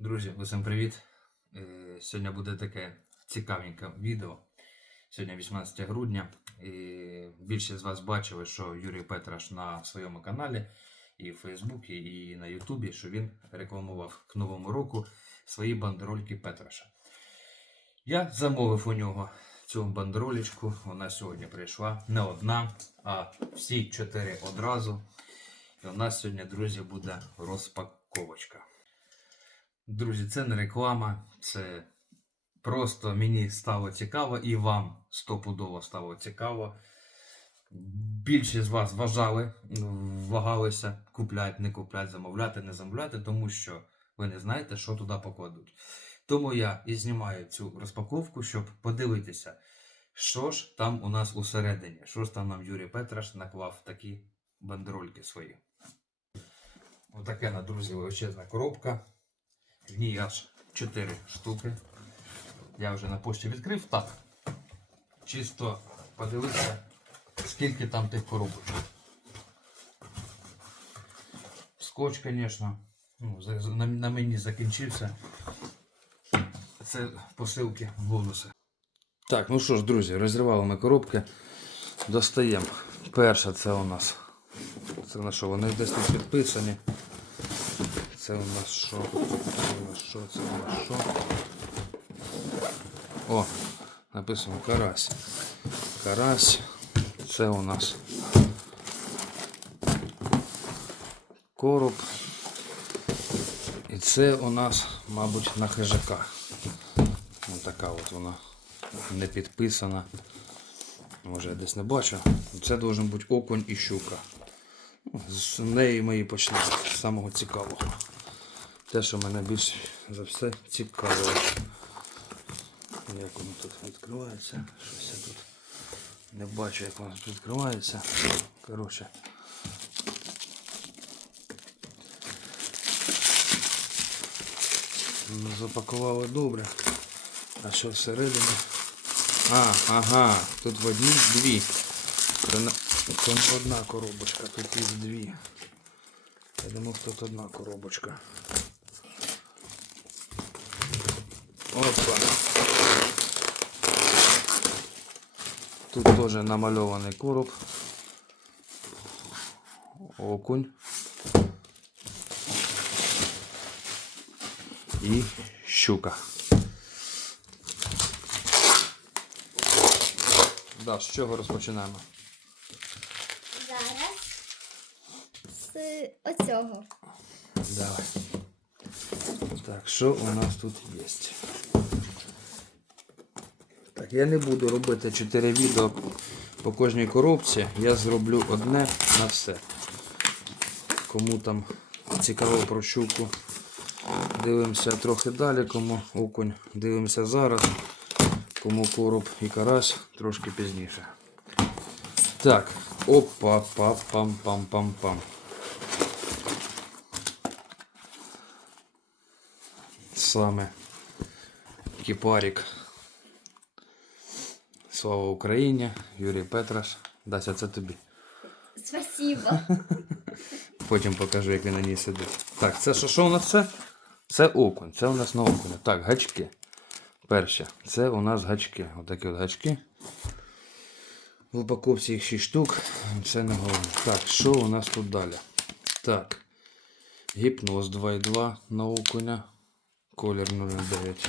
Друзі, усім привіт! Е, Сьогодні буде таке цікавеньке відео. Сьогодні 18 грудня. І більшість з вас бачили, що Юрій Петраш на своєму каналі і в Фейсбуці, і на Ютубі, що він рекламував к Новому року свої бандерольки Петраша. Я замовив у нього цю бандеролечку. Вона сьогодні прийшла не одна, а всі чотири одразу. І у нас сьогодні, друзі, буде розпаковочка. Друзі, це не реклама, це просто мені стало цікаво і вам стопудово стало цікаво. Більшість з вас вважали, вагалися купляти, не купляти, замовляти, не замовляти, тому що ви не знаєте, що туди покладуть. Тому я і знімаю цю розпаковку, щоб подивитися, що ж там у нас усередині, що ж там нам Юрій Петраш наклав такі бандерольки свої. Отаке на друзі величезна коробка. В ній аж 4 штуки. Я вже на пошті відкрив. Так. Чисто подивитися, скільки там тих коробок. Скотч, звісно, ну, на мені закінчився. Це посилки бонуси. Так, ну що ж, друзі, розривали ми коробки. Достаємо. Перша це у нас. Це на що? Вони десь тут підписані. Це у нас що? Це у нас що? Це у нас що? О, написано карась. Карась. Це у нас короб. І це у нас, мабуть, на хижака. Ось така от вона не підписана. Може я десь не бачу. Це должен бути окунь і щука. Ну, З неї ми і почнемо. З самого цікавого. Те, що мене більш за все цікавило. Як воно тут відкривається? Щось я тут не бачу, як воно тут відкривається. Коротше. Ну, запакували добре. А що всередині? А, ага, тут в одній дві. Це не, одна коробочка, тут їх дві. Я думав, тут одна коробочка. Опа. Тут теж намальований короб. Окунь. І щука. Да, з чого розпочинаємо? Зараз з оцього. Давай. Так, що у нас тут є? Так, я не буду робити 4 відео по кожній коробці. Я зроблю одне на все. Кому там цікаво про щуку, дивимося трохи далі, кому окунь, дивимося зараз, кому короб і карась трошки пізніше. Так, опа, па пам пам пам пам Саме кіпарік. Слава Україні, Юрій Петраш. Дася, це тобі. Спасибо. Потім покажу, як він на ній сидить. Так, це що, що у нас це? Це окунь. Це у нас на окунь. Так, гачки. Перше. Це у нас гачки. Отакі от гачки. В упаковці їх 6 штук. Це не головне. Так, що у нас тут далі? Так. Гіпноз 2,2 на окуня. Колір 0,9.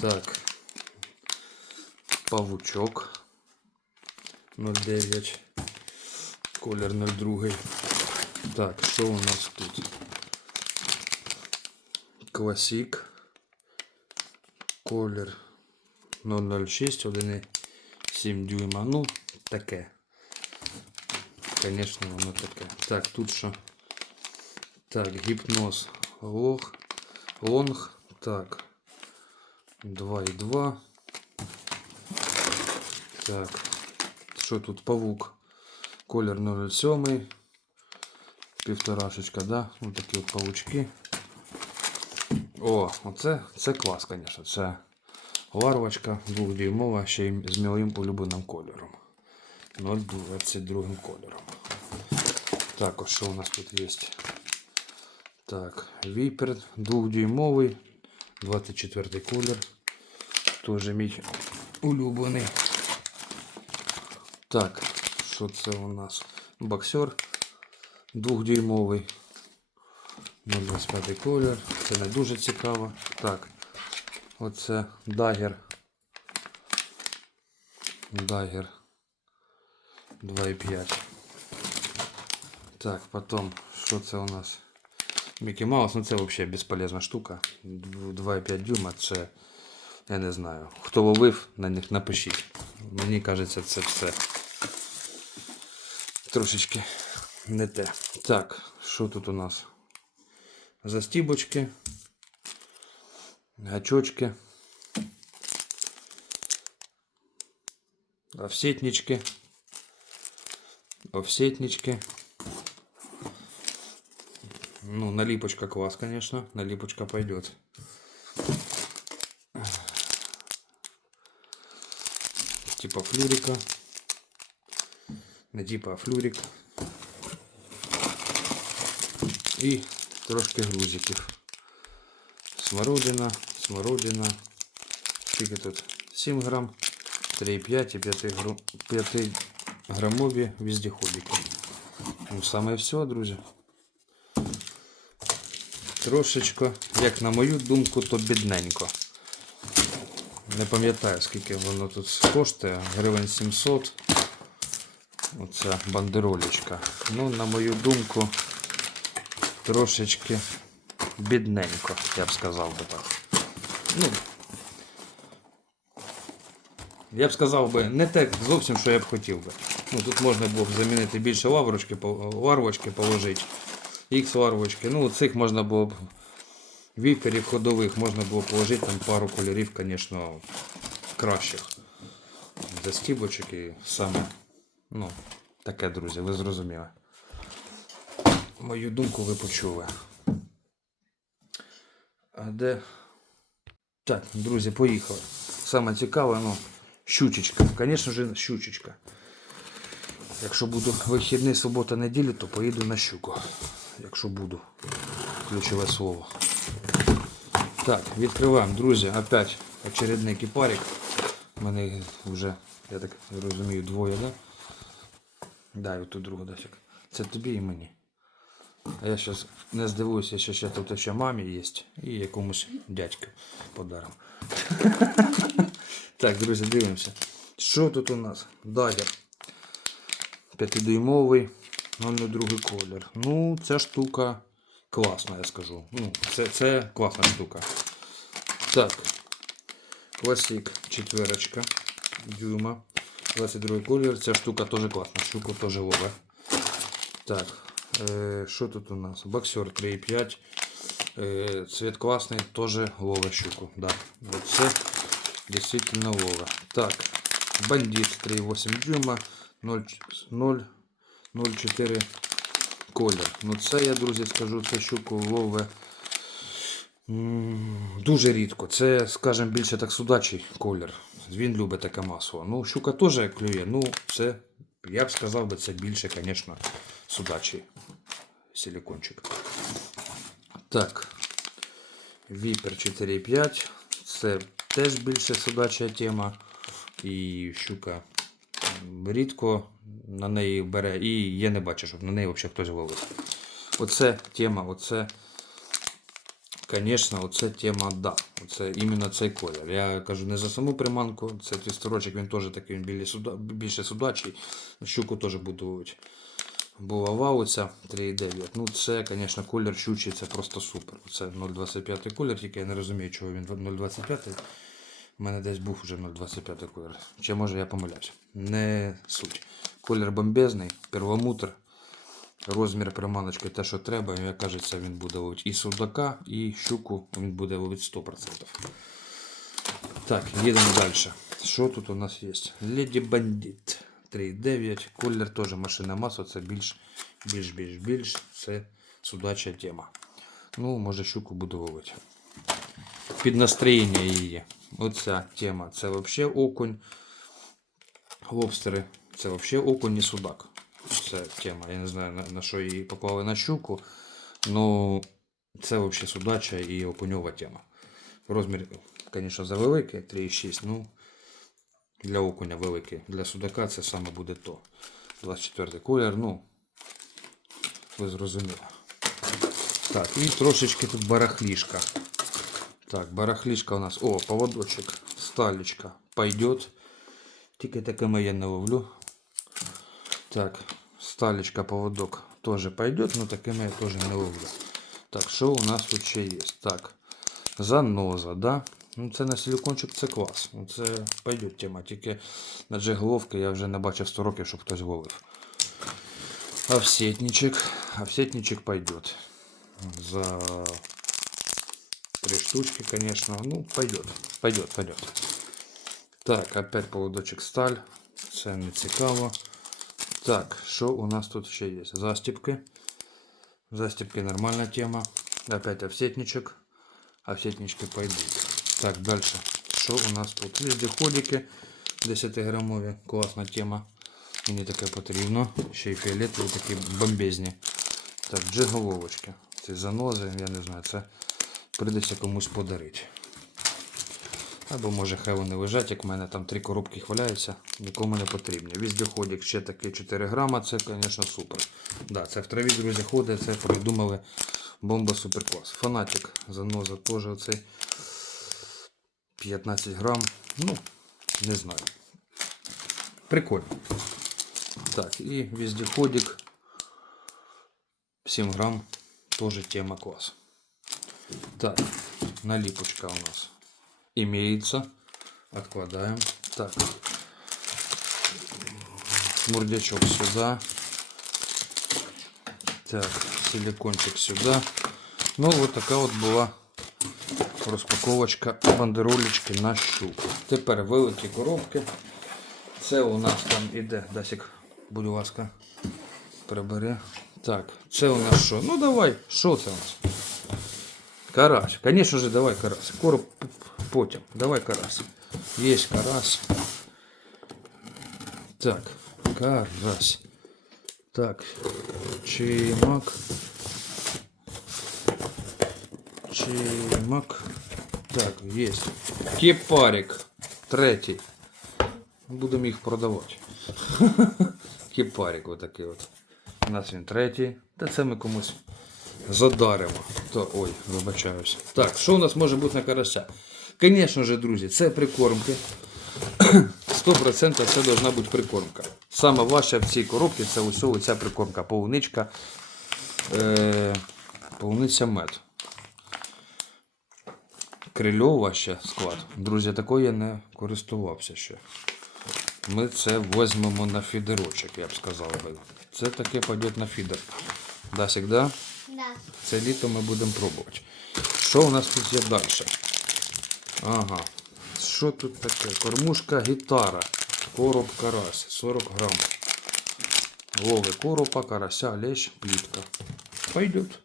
Так. Павучок 0,9. Колір 02. Так, що у нас тут? Класік. Колір 006, 1,7 дюйма. Ну, таке. Звісно, воно таке. Так, тут що? Так, гіпноз лог. Лонг. Так. 2,2. Так. Що тут? Павук. Колір 07. Півторашечка, да? Ось такі от павучки. О, оце це клас, звісно. Це ларвочка двохдюймова, ще й з моїм улюбленим кольором. 0,22 кольором. Також що у нас тут є? Так, віпер двохдюймовий, 24 колір. Теж мій улюблений. Так, що це у нас? Боксер двохдюймовий. 0,25 колір. Це не дуже цікаво. Так, оце дагер. Дагер 2,5. Так, потом, що це у нас? Мікі Маус, ну це взагалі безполезна штука. 2,5 дюйма це, я не знаю. Хто ловив, на них напишіть. Мені кажеться, це все трошечки не те. Так, що тут у нас? Застібочки, гачочки, офсетнички, офсетнички. Ну, налипочка класс, конечно. Налипочка пойдет. Типа флюрика. Не типа, флюрик. І трошки грузиків. Смородина, смородина. Скільки тут? 7 грам, 3,5 і 5, гру... 5 грамові віздіходики. Ну, саме все, друзі. Трошечко, як на мою думку, то бідненько. Не пам'ятаю, скільки воно тут коштує. Гривень 700. Оця бандеролечка. Ну, на мою думку, трошечки бідненько, я б сказав би так. Ну, я б сказав би, не те зовсім, що я б хотів би. Ну, тут можна було б замінити більше лаврочки, ларвочки положити. Х ларвочки. Ну, цих можна було б віперів ходових, можна було положити там пару кольорів, звісно, кращих. Застібочок і саме. Ну, таке, друзі, ви зрозуміли. Мою думку ви почули. А де. Так, друзі, поїхали. Саме цікаве, ну, щучечка. Звісно ж, щучечка. Якщо буду вихідний субота неділю, то поїду на щуку. Якщо буду. Ключове слово. Так, відкриваємо, друзі. Опять очередний кипарик. У мене вже, я так розумію, двоє, да? Да, і тут другу датчик. Це тобі і мені. А я зараз не здивуюся, що ще тут ще мамі є і якомусь дядьку подаром. так, друзі, дивимося. Що тут у нас? Дагер. 5-дюймовий, 02 колір. Ну, ця штука класна, я скажу. Ну, це, це класна штука. Так. Класик четверочка. Дюйма. 22 колір. Ця штука теж класна. Штука теж лове. Так. Е, що тут у нас? Боксер 3,5. Е, цвет класний, теж лове щуку. Да. Вот це действительно лове. Так. Бандит 3,8 дюйма. 0,04 колір. Ну це я, друзі, скажу, це щуку лове дуже рідко. Це, скажімо, більше так судачий колір. Він любить таке масло. Ну, щука теж клює. Ну, це, я б сказав би, це більше, звісно, судачий силикончик. Так. Віпер 4,5. Це теж більше судача тема. І щука рідко на неї бере. І я не бачу, щоб на неї взагалі хтось ловив. Оце тема, оце, звісно, оце тема, да. Оце іменно цей колір. Я кажу не за саму приманку, це твісторочок, він теж такий він суда, більше судачий. Щуку теж буду ловити. Була вауця 3,9. Ну це, звісно, колір щучий, це просто супер. Це 0,25 колір, тільки я не розумію, чого він 0,25. У мене десь був вже 0,25 колір. Чи може я помиляюсь. Не суть. Колір бомбезний, первомутр. Розмір приманочки те, що треба, як кажеться, він буде ловити і судака, і щуку він буде ловити 100%. Так, їдемо далі. Що тут у нас є? Леді Бандит 3,9. Колір теж машина масла, це більш, більш, більш, більш. Це судача тема. Ну, може щуку буду ловити. Під настроєння її. Оця тема. Це взагалі окунь. Лобстери. Це взагалі окунь і судак. Це тема. Я не знаю на, на що її поклали на щуку. Ну, Це взагалі судача і окуньова тема. Розмір, звісно, завеликий, 3,6, ну для окуня великий. Для судака це саме буде то. 24 колір, ну, ви зрозуміли. Так, і трошечки тут барахлішка. Так, барахлішка у нас. О, поводочок, сталечка пойдет. Тільки такими я не ловлю. Так, сталечка, поводок тоже пойдет, но такими я тоже не ловлю. Так, що у нас тут ще є? Так, заноза, да? Ну, це на силикончик, це клас. Ну, це пойдет тема. Тільки на джегловки я вже не бачив 100 років, щоб хтось ловив. Овсетничек. Овсетничек пойдет. За три штучки, конечно. Ну, пойдет. Пойдет, пойдет. Так, опять поводочек сталь. Це не цікаво. Так, що у нас тут ще є? Застіпки. Застіпки нормальна тема. Опять овсетничек. Овсетнички пойдут. Так, дальше. Що у нас тут? Вездеходики 10 грамові. Класна тема. Мені таке потрібно. Ще й фіолетові такі бомбезні. Так, джиголовочки. Ці занози, я не знаю, це прийдеться комусь подарити. Або може хай вони лежать, як в мене там три коробки їх валяються, нікому не потрібні. Віздеходик ще такий 4 грама, це, звісно, супер. Да, це в траві, друзі, ходить, це придумали бомба супер клас. Фанатик заноза теж оцей 15 грам. Ну, не знаю. Прикольно. Так, і вездеходик 7 грамм. Тоже тема класс. Так, налипочка у нас имеется. Откладаем. Так. Мурдячок сюда. Так, силикончик сюда. Ну, вот така от була розпаковочка бандеролечки на щуку. Тепер великі коробки. Це у нас там іде, Дасік, будь ласка, прибери. Так, це у нас що? Ну давай, що це у нас? Карась. Конечно же, давай карась. Короб п- п- потім. Давай карась. Есть карась. Так, карась. Так, чимак. Чимак. Так, есть. Кепарик. Третій. Будемо їх продавати. Кепарик отакий от. У нас він третій. Та це ми комусь задаримо. То, ой, вибачаюся. Так, що у нас може бути на карася? Звісно ж, друзі, це прикормки. 100% це должна бути прикормка. Саме важче в цій коробці це усього ця прикормка. Полуничка, е, полуниця мед. Крильова ще склад. Друзі, такою я не користувався ще. Ми це візьмемо на фідерочок, я б сказав би. Це таке пойде на фідер. Да? Да. Це літо ми будемо пробувати. Що у нас тут є далі? Ага. Що тут таке? Кормушка гітара. Короб карась. 40 грам. Лови коропа, карася, лещ, плітка. Пойдет.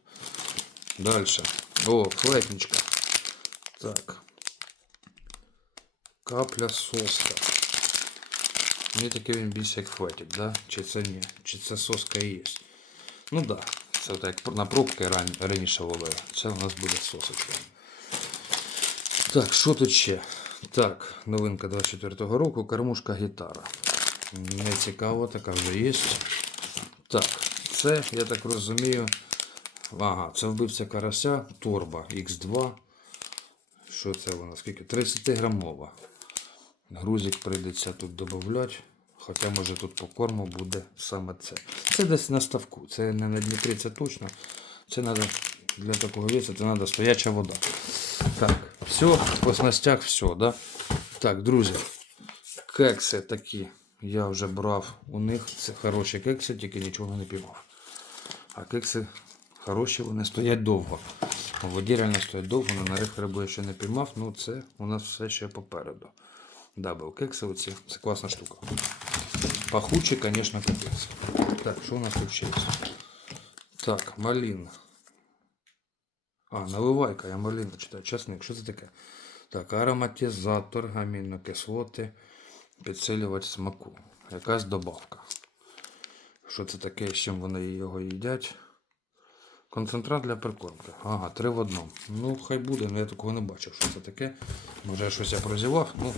Дальше. О, флетничка. Так. Капля соска. Мені таке він більше як флетик, да? Чи це ні? Чи це соска і є? Ну так. Да. Це так на пробки раніше ловили. Це у нас буде сосочка. Так, що тут ще? Так, новинка 24-го року, кормушка гітара. Не цікаво, така вже є. Так, це, я так розумію. Ага, це вбивця карася, торба X2. Що це вона? Скільки? 30 грамова. Грузик прийдеться тут додати. Хоча може тут по корму буде саме це. Це десь на ставку. Це не на Дніпрі, це точно. Це треба для такого веса, це треба стояча вода. Так, все, по снастях все, да? Так, друзі, кекси такі. Я вже брав у них. Це хороші кекси, тільки нічого не піймав. А кекси хороші, вони стоять довго. У воді реально стоять довго, але на риб рибу я ще не піймав. Ну це у нас все ще попереду. Дабл кекси оці. Це класна штука. Пахучий, звісно, капець. Так, що у нас тут ще є? Так, малина. А, наливайка, я малина читаю. Часник, що це таке? Так, ароматизатор, амінокислоти, підсилювач смаку. Якась добавка. Що це таке, з чим вони його їдять? Концентрат для прикормки. Ага, три в одному. Ну, хай буде, але я такого не бачив, що це таке. Може, щось я прозівав, ну,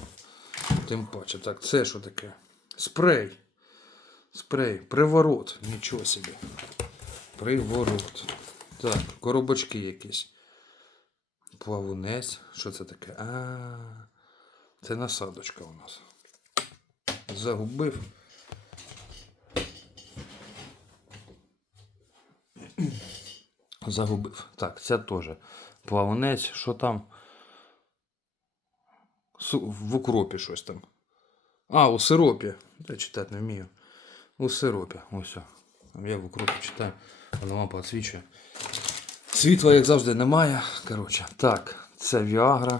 тим паче. Так, це що таке? Спрей. Спрей. Приворот. Нічого собі. Приворот. Так, коробочки якісь. Плавунець. Що це таке? А, це насадочка у нас. Загубив. Загубив. Так, це теж плавунець. Що там? В укропі щось там. А, у сиропі. Я читати не вмію. У сиропі. Ось. Я в укропі читаю. Вона лампа відсвічує. Світла, як завжди, немає. Коротше, так, це Viagra.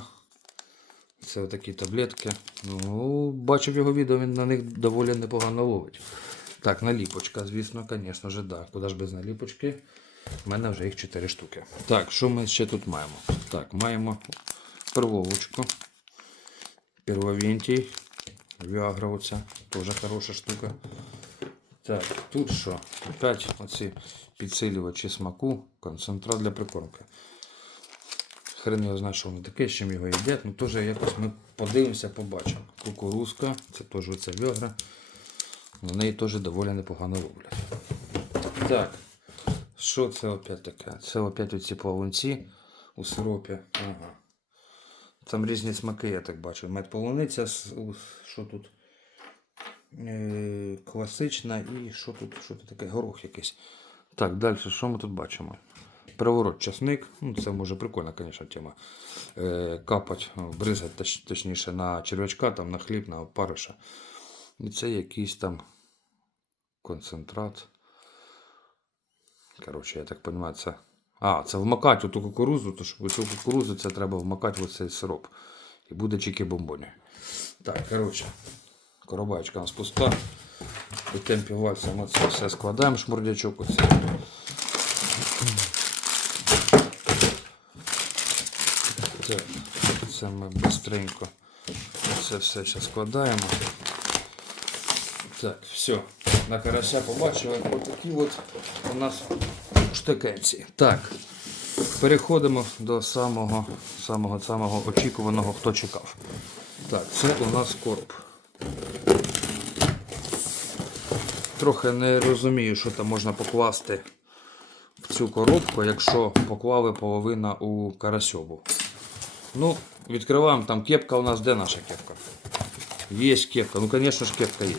Це отакі таблетки. Ну, бачив його відео, він на них доволі непогано ловить. Так, наліпочка, звісно, звісно ж, да. Куди ж без наліпочки? У мене вже їх 4 штуки. Так, що ми ще тут маємо? Так, маємо первовочку. Первовентій. Viagra оця. Теж хороша штука. Так, тут що? Опять оці підсилювачі смаку, концентрат для прикормки. Хрен його знає, що воно таке, з чим його їдять. Ну теж якось ми подивимося, побачимо. Кукурузка, це теж оця вягра. На неї теж доволі непогано ловлять. Так, що це опять таке? Це опять оці плавунці у сиропі. Ага. Там різні смаки, я так бачу. Мед полуниця, що тут? Е, класична і що тут, що тут таке? Горох якийсь. Так, далі, що ми тут бачимо? Приворот часник. Ну, це може прикольна, звісно, тема. Е, капать, бризать, точ, точніше, на черв'ячка, там, на хліб, на опариша. І це якийсь там концентрат. Коротше, я так розумію, це. А, це вмакати ту кукурузу, то що у цю кукурузу це треба вмакати в цей сироп. І буде чики бомбоні. Так, коротше, коробачка у нас пуста. У темпі вальса ми це все складаємо, шмурдячок оцей. Так, це ми быстренько це все ще складаємо. Так, все. На карася побачили. Ось такі от у нас штукенці. Так. Переходимо до самого, самого, самого очікуваного, хто чекав. Так, це у нас короб. Трохи не розумію, що там можна покласти в цю коробку, якщо поклали половина у карасьову. Ну, відкриваємо там кепка у нас. Де наша кепка? Є кепка. Ну, звісно ж, кепка є.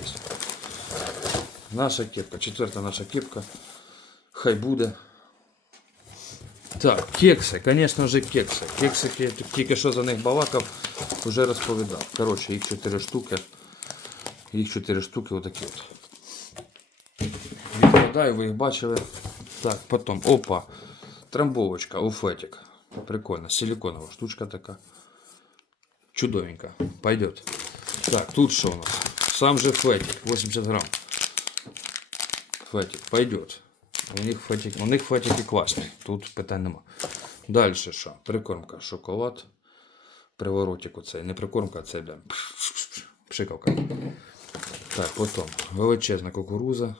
Наша кепка, четверта наша кепка. Хай буде. Так, кекси, звісно ж, кекси. Кексики, тільки що за них балакав, вже розповідав. Коротше, їх 4 штуки. Їх 4 штуки отакі от. Відкладаю, ви їх бачили. Так, потім, опа, трамбовочка, уфетик. Прикольно, силиконовая штучка такая. Чудовенько. Пойдет. Так, тут что у нас? Сам же фетик, 80 грамм. Фетик, пойдет. У них фетик, у них фетики класні, тут питань нема. Далі що? Прикормка, шоколад. Приворотик оцей. Не прикормка, а це бля. Пшикавка. Так, потім величезна кукуруза.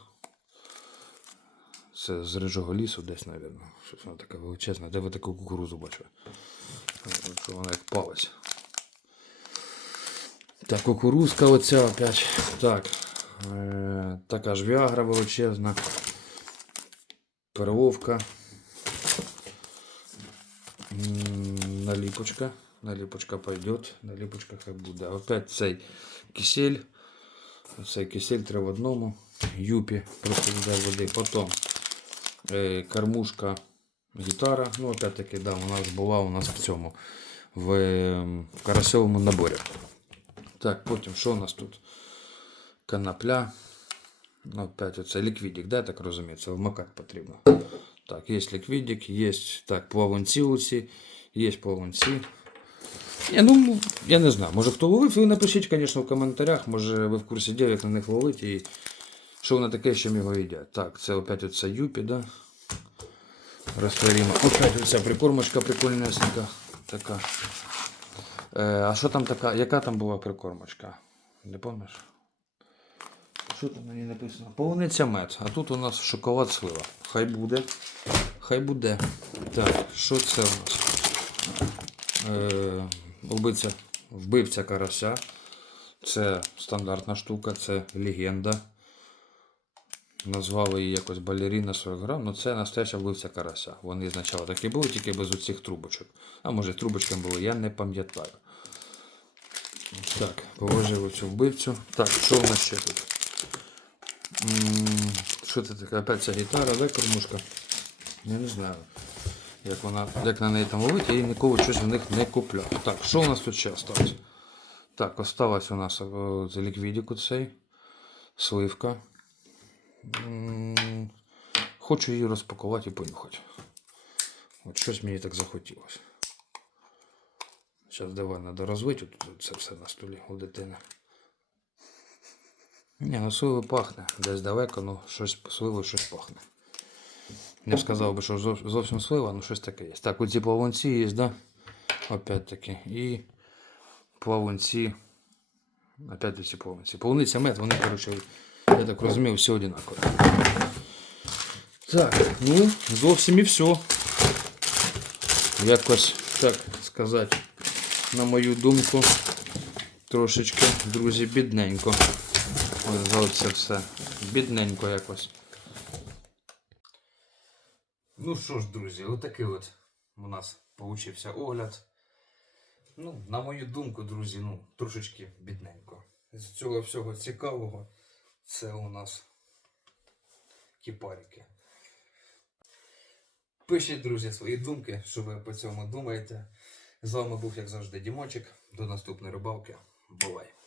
Це з рижого лісу десь, мабуть. Щось вона така величезна. Де ви таку кукурузу бачили? Що вона як палець. Так, кукурузка оця опять. Так. Е, така ж віагра величезна. Перловка. Наліпочка. Наліпочка пойдет. Наліпочка хай буде. Опять цей кисель. Цей кисель три в одному. Юпі. Просто води. Потім кормушка гітара. Ну, опять-таки, да, вона ж була у нас в цьому. В, е, в карасьовому наборі. Так, потім що у нас тут? Конопля. Ну, опять оце ліквідик, да, я так розумію, це вмикати потрібно. Так, є ліквідик, є так, плавунці оці, є плавунці. Я, ну, я не знаю, може хто ловив, ви напишіть, звісно, в коментарях, може ви в курсі діл, як на них ловить і що воно таке, чим його їдять. Так, це опять оце юпі, да? Розтворимо. Опять оця прикормочка прикольнесенька. Така. Е, а що там така? Яка там була прикормочка? Не пам'ятаєш? Що там на ній написано? Полуниця мед. А тут у нас шоколад слива. Хай буде. Хай буде. Так, що це у нас? Е, вбивця, вбивця карася. Це стандартна штука, це легенда. Назвали її якось балеріна 40 грам, ну це настояща вбивця карася. Вони спочатку такі були, тільки без оцих трубочок. А може трубочками були, я не пам'ятаю. Так, положив оцю вбивцю. Так, що в нас ще тут? Що це таке? Опять ця гітара, да, кормушка? Я не знаю. Як вона, як на неї там ловить, я її ніколи щось в них не купляв. Так, що у нас тут ще осталось? Так, осталось у нас е, ліквідіку цей. Сливка. Хочу її розпакувати і понюхати. От щось мені так захотілося. Зараз давай треба розлити тут це все на столі у дитини. Ні, ну сливо пахне. Десь далеко, ну щось сливо щось пахне. Не б сказав би, що зов- зовсім слива, ну щось таке є. Так, оці плавунці є, да? Опять таки. І плавунці. Опять ці плавунці. Полуниця мед, вони, коротше, я так розумію, всі одинакові. Так, ну, зовсім і все. Якось, так сказати, на мою думку, трошечки, друзі, бідненько. Ось за це все. Бідненько якось. Ну що ж, друзі, отакий от у нас получився огляд. Ну, на мою думку, друзі, ну, трошечки бідненько. З цього всього цікавого це у нас кіпарики. Пишіть, друзі, свої думки, що ви по цьому думаєте. З вами був, як завжди, Дімочек. До наступної рибалки. Бувай!